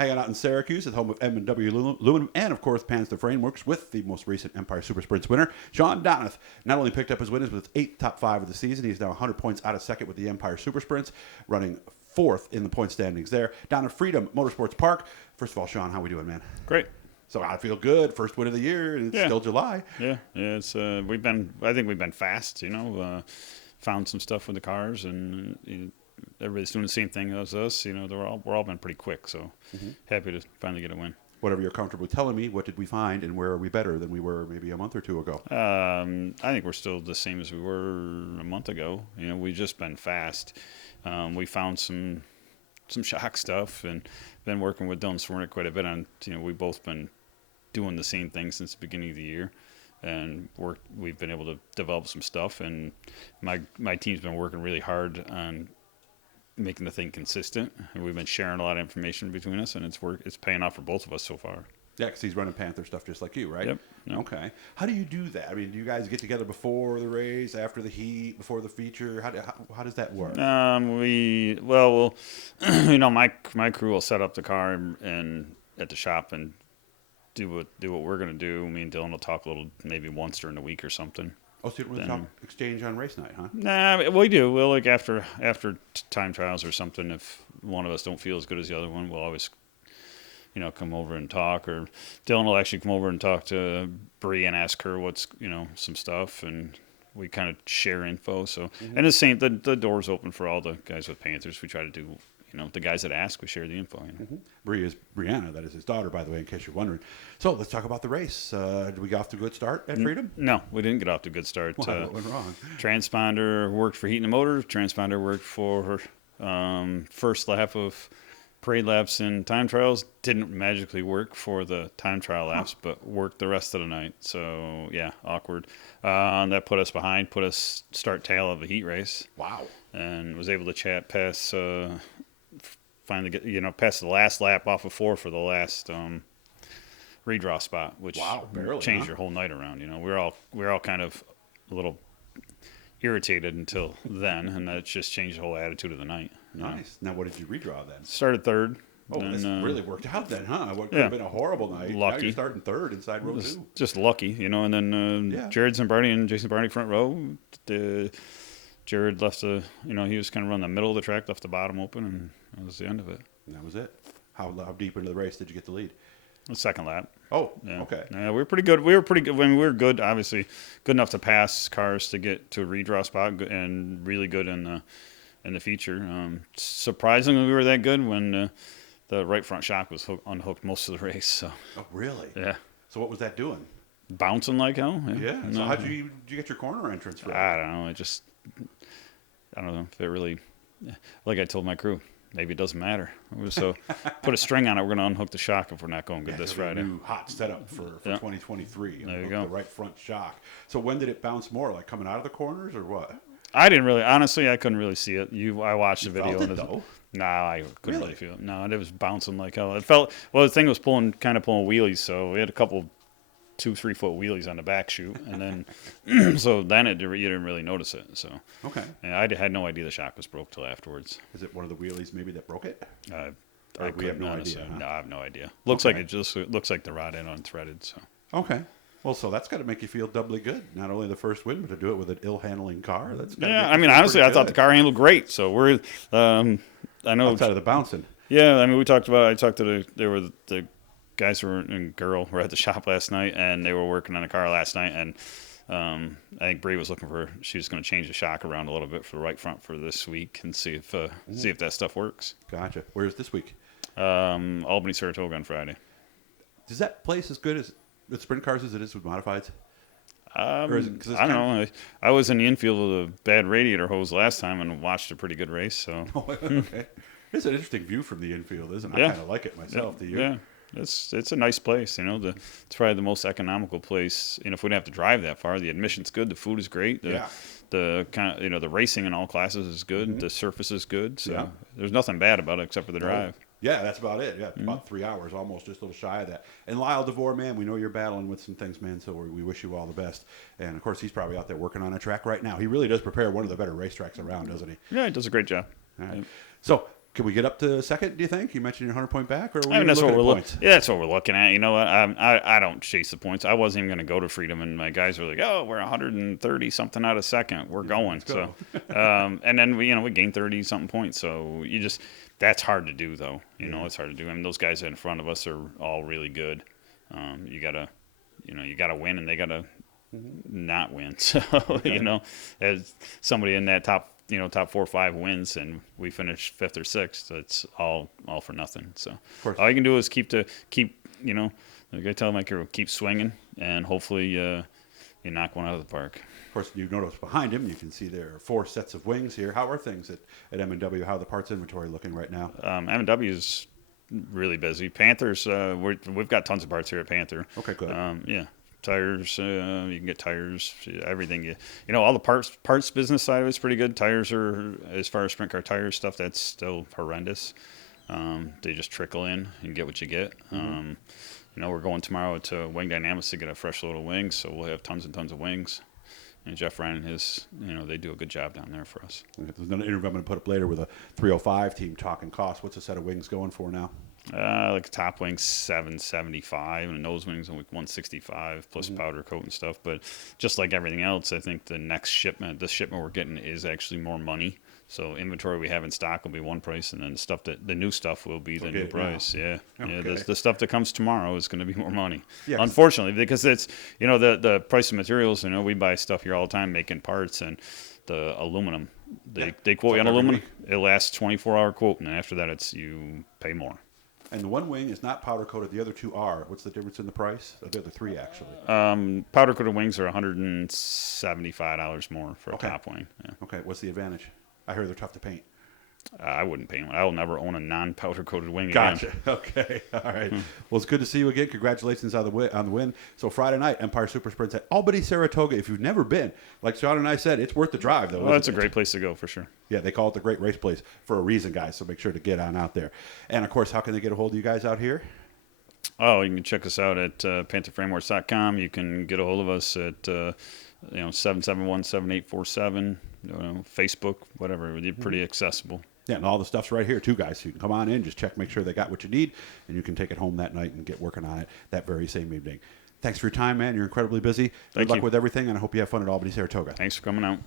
hanging out in Syracuse at home of M&W Aluminum and, of course, Panther Frameworks with the most recent Empire Super Sprints winner. Shawn not only picked up his winners with 8 top 5 of the season, he's now 100 points out of second with the Empire Super Sprints, running 4th in the point standings there. Down at Freedom Motorsports Park. First of all, Shawn, how we doing, man? Great. So I feel good. First win of the year, and it's still July. Yeah. It's I think we've been fast. Found some stuff with the cars, and everybody's doing the same thing as us. We're all been pretty quick. So happy to finally get a win. Whatever you're comfortable telling me, what did we find, and where are we better than we were maybe a month or two ago? I think we're still the same as we were a month ago. We've just been fast. We found some shock stuff, and been working with Dylan Swernick quite a bit on. We've both been doing the same thing since the beginning of the year, and we've been able to develop some stuff, and my team's been working really hard on making the thing consistent, and we've been sharing a lot of information between us, and it's paying off for both of us so far. Yeah, because he's running Panther stuff just like you, right? Yep. Okay. How do you do that? I mean, do you guys get together before the race, after the heat, before the feature? How does that work? My crew will set up the car and at the shop and do what we're gonna do. Me and Dylan will talk a little, maybe once during the week or something. Oh, so you don't really talk exchange on race night, huh? Nah, we do. We'll after time trials or something. If one of us don't feel as good as the other one, we'll always come over and talk, or Dylan will actually come over and talk to Bree and ask her what's, some stuff, and we kind of share info. So, and the same, the door's open for all the guys with Panthers. We try to do, the guys that ask, we share the info. Bree is Brianna, that is his daughter, by the way, in case you're wondering. So let's talk about the race. Did we get off to a good start at Freedom? No, we didn't get off to a good start. What went wrong? Transponder worked for heating the motor. Transponder worked for first lap of parade laps and time trials. Didn't magically work for the time trial laps, but worked the rest of the night. So yeah, awkward. That put us behind, put us start tail of the heat race. Wow. And was able to chat past, finally get, past the last lap off of 4 for the last redraw spot, which changed your whole night around. We're all kind of a little irritated until then, and that just changed the whole attitude of the night. Nice. Now, what did you redraw then? Started third. Oh, this really worked out then, huh? What could have been a horrible night. Lucky. Now you're starting third inside row 2. Just lucky, and then Jared Zimbardi and Jason Barney front row. Jared left he was kind of running the middle of the track, left the bottom open, and that was the end of it. And that was it. How deep into the race did you get the lead? The second lap. Oh, yeah. Okay. Yeah, we were pretty good. We were good, obviously, good enough to pass cars to get to a redraw spot, and really good in the feature. Surprisingly, we were that good when the right front shock was unhooked most of the race. So. Oh, really? Yeah. So what was that doing? Bouncing like hell. Yeah. So how did you get your corner entrance right? I don't know. I don't know if it really, like I told my crew, maybe it doesn't matter. So put a string on it. We're going to unhook the shock if we're not going good this Friday. A new hot setup for 2023. There you go. The right front shock. So when did it bounce more? Like coming out of the corners or what? I didn't really. Honestly, I couldn't really see it. I watched the video. Felt it, though? No, I couldn't really feel it. No, it was bouncing like hell. It felt, the thing was kind of pulling wheelies, so we had a couple 2-3 foot wheelies on the back chute, and then so then you didn't really notice it. So okay, and I had no idea the shock was broke till afterwards. Is it one of the wheelies maybe that broke it? We have no idea. Huh? No, I have no idea. Looks like the rod end unthreaded. So okay. Well, so that's got to make you feel doubly good. Not only the first win, but to do it with an ill-handling car. I mean, honestly, I thought the car handled great. So we're, I know outside of the bouncing. Yeah, I mean, I talked to the guys and girl were at the shop last night, and they were working on the car last night, and I think Bree was she was going to change the shock around a little bit for the right front for this week and see if that stuff works. Gotcha. Where's this week? Albany, Saratoga on Friday. Is that place as good as with sprint cars as it is with modifieds? I don't know. I was in the infield with a bad radiator hose last time and watched a pretty good race. So okay, it's an interesting view from the infield, isn't it? I kind of like it myself. Do you? Yeah, it's a nice place. It's probably the most economical place. If we didn't have to drive that far, the admission's good, the food is great. The kind of, the racing in all classes is good. Mm-hmm. The surface is good. So there's nothing bad about it except for the drive. Yeah, that's about it. Yeah, about 3 hours, almost, just a little shy of that. And Lyle DeVore, man, we know you're battling with some things, man, so we wish you all the best. And, of course, he's probably out there working on a track right now. He really does prepare one of the better racetracks around, doesn't he? Yeah, he does a great job. All right. So Can we get up to second, do you think? You mentioned your 100-point back, or are we I mean, that's what looking we're at looking. points? Yeah, that's what we're looking at. You know what? I don't chase the points. I wasn't even going to go to Freedom, and my guys were like, "Oh, we're 130 something out of second. We're going." go. So, and then we gained 30 something points. So that's hard to do, though. It's hard to do. I mean, those guys in front of us are all really good. You gotta win, and they gotta not win. So, as somebody in that top 4 or 5 wins, and we finish 5th or 6th, it's all for nothing. So all you can do is keep like I tell my crew, keep swinging, and hopefully you knock one out of the park. Of course, you notice behind him, you can see there are 4 sets of wings here. How are things at M&W? How are the parts inventory looking right now? M&W is really busy. Panthers, we've got tons of parts here at Panther. Okay, good. Yeah. Tires, you can get tires, everything. All the parts business side of it's pretty good. Tires are, as far as sprint car tires stuff, that's still horrendous. They just trickle in and get what you get. We're going tomorrow to Wing Dynamics to get a fresh load of wings, so we'll have tons and tons of wings. And Jeff Ryan and his, they do a good job down there for us. There's another interview I'm going to put up later with a 305 team talking cost. What's a set of wings going for now? Like a top wing 775 and a nose wings like 165 plus powder coat and stuff. But just like everything else, I think the shipment we're getting is actually more money. So inventory we have in stock will be one price, and then the new stuff will be the new price. Yeah, okay. The stuff that comes tomorrow is going to be more money. Yeah, unfortunately, because it's the price of materials. We buy stuff here all the time making parts, and the aluminum. They quote you on aluminum. It lasts 24-hour quote, and after that, you pay more. And the one wing is not powder coated. The other 2 are. What's the difference in the price? The other 3, actually. Powder coated wings are $175 more for a top wing. Yeah. Okay. What's the advantage? I heard they're tough to paint. I wouldn't paint one. I will never own a non-powder coated wing Gotcha. again. Okay. All right. Well, it's good to see you again. Congratulations on the win. So Friday night, Empire Super Sprints at Albany, Saratoga. If you've never been, like Shawn and I said, it's worth the drive, though. Well, it's a great place to go for sure. Yeah, they call it the Great Race Place for a reason, guys. So make sure to get on out there. And of course, how can they get a hold of you guys out here? Oh, you can check us out at pantherframeworks.com. You can get a hold of us at 771-7847. Facebook, whatever. You're pretty accessible. Yeah, and all the stuff's right here, too, guys. So you can come on in, just check, make sure they got what you need, and you can take it home that night and get working on it that very same evening. Thanks for your time, man. You're incredibly busy. Good luck with everything, and I hope you have fun at Albany, Saratoga. Thanks for coming out.